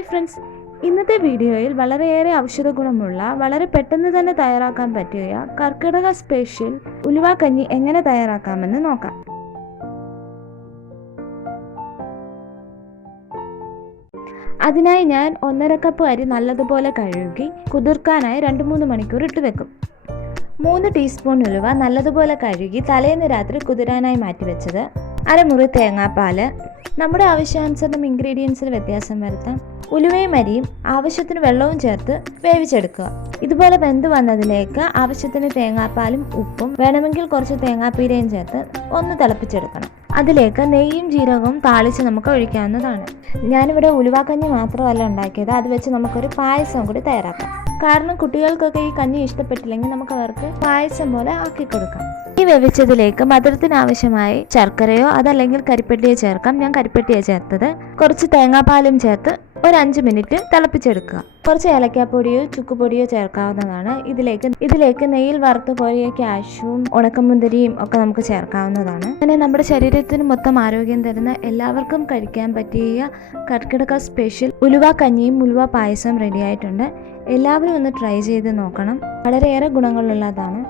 Hi friends, ഇന്നത്തെ വീഡിയോയിൽ വളരെയേറെ ഔഷധ ഗുണമുള്ള വളരെ പെട്ടെന്ന് തന്നെ തയ്യാറാക്കാൻ പറ്റിയ കർക്കിടക സ്പെഷ്യൽ ഉലുവ കഞ്ഞി എങ്ങനെ തയ്യാറാക്കാമെന്ന് നോക്കാം. അതിനായി ഞാൻ 1.5 കപ്പ് അരി നല്ലതുപോലെ കഴുകി കുതിർക്കാനായി 2-3 മണിക്കൂർ ഇട്ട് വെക്കും. 3 ടീസ്പൂൺ ഉലുവ നല്ലതുപോലെ കഴുകി തലേന്ന് രാത്രി കുതിരാനായി മാറ്റിവെച്ചത്, അരമുറി തേങ്ങാപ്പാൽ. നമ്മുടെ ആവശ്യാനുസരണം ഇൻഗ്രീഡിയൻസിൽ വ്യത്യാസം വരുത്താം. ഉലുവയും അരിയും ആവശ്യത്തിന് വെള്ളവും ചേർത്ത് വേവിച്ചെടുക്കുക. ഇതുപോലെ വെന്ത് വന്നതിലേക്ക് ആവശ്യത്തിന് തേങ്ങാപ്പാലും ഉപ്പും വേണമെങ്കിൽ കുറച്ച് തേങ്ങാപ്പീരയും ചേർത്ത് ഒന്ന് തിളപ്പിച്ചെടുക്കണം. അതിലേക്ക് നെയ്യും ജീരകവും താളിച്ച് നമുക്ക് ഒഴിക്കാവുന്നതാണ്. ഞാനിവിടെ ഉലുവാക്കഞ്ഞി മാത്രമല്ല ഉണ്ടാക്കിയത്, അത് വെച്ച് നമുക്കൊരു പായസം കൂടി തയ്യാറാക്കാം. കാരണം കുട്ടികൾക്കൊക്കെ ഈ കഞ്ഞി ഇഷ്ടപ്പെട്ടില്ലെങ്കിൽ നമുക്ക് അവർക്ക് പായസം പോലെ ആക്കി കൊടുക്കാം. ഈ വേവിച്ചതിലേക്ക് മധുരത്തിന് ആവശ്യമായി ശർക്കരയോ അതല്ലെങ്കിൽ കരിപ്പെട്ടിയോ ചേർക്കാം. ഞാൻ കരിപ്പെട്ടിയാണ് ചേർത്തത്. കുറച്ച് തേങ്ങാപ്പാലും ചേർത്ത് ഒരു 5 മിനിറ്റ് തിളപ്പിച്ചെടുക്കുക. കുറച്ച് ഏലക്കാപ്പൊടിയോ ചുക്കുപൊടിയോ ചേർക്കാവുന്നതാണ്. ഇതിലേക്ക് നെയ്യിൽ വറുത്ത് കോരിയ കാഷ്യൂവും ഉണക്കമുന്തിരിയും ഒക്കെ നമുക്ക് ചേർക്കാവുന്നതാണ്. അങ്ങനെ നമ്മുടെ ശരീരത്തിന് മൊത്തം ആരോഗ്യം തരുന്ന, എല്ലാവർക്കും കഴിക്കാൻ പറ്റിയ കർക്കിടക സ്പെഷ്യൽ ഉലുവ കഞ്ഞിയും ഉലുവ പായസം റെഡി ആയിട്ടുണ്ട്. എല്ലാവരും ഒന്ന് ട്രൈ ചെയ്ത് നോക്കണം. വളരെയേറെ ഗുണങ്ങളുള്ളതാണ്.